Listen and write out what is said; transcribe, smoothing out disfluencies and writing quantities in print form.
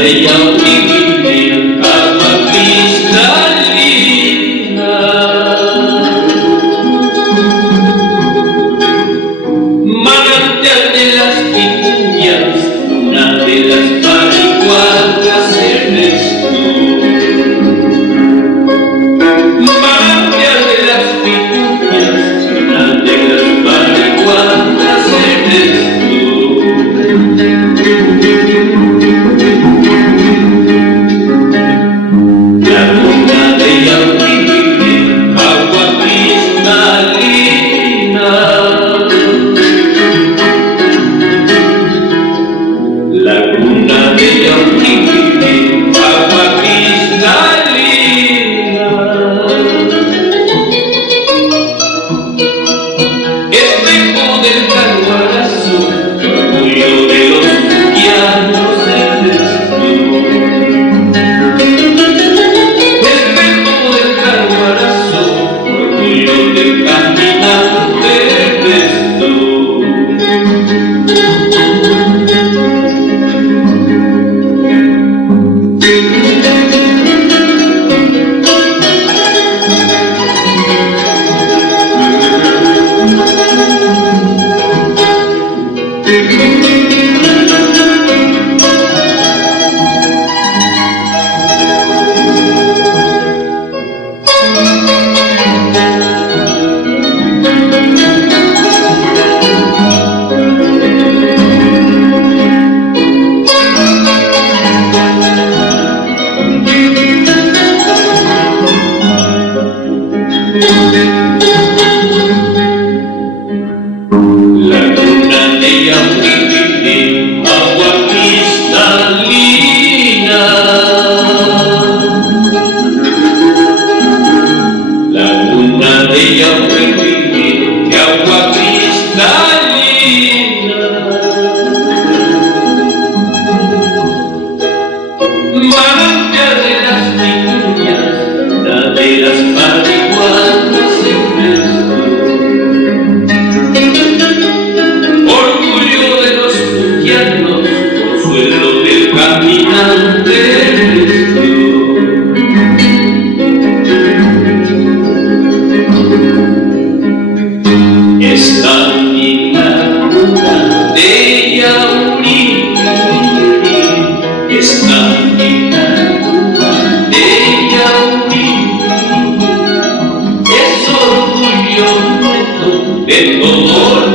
de Yaurihuiri, agua cristalina. Manantial de las viñas, una de las marihuanas eres tú. Manantial de las viñas, una de las marihuanas eres tú. Laguna de Yaurihuiri, agua cristalina. Laguna de Yaurihuiri, agua cristalina. Espejo del Caguarazo, orgullo de los puquianos eres tú. Espejo del Caguarazo, orgullo del caminante eres tú. Laguna de Yaurihuiri, agua cristalina. Laguna de Yaurihuiri, agua cristalina. Manantial de las viñas, praderas marihuanas eres tú. Orgullo de los puquianos, consuelo del caminante eres tú. Está en la laguna de Yaurihuiri, está en la laguna de Yaurihuiri, es orgullo de todo el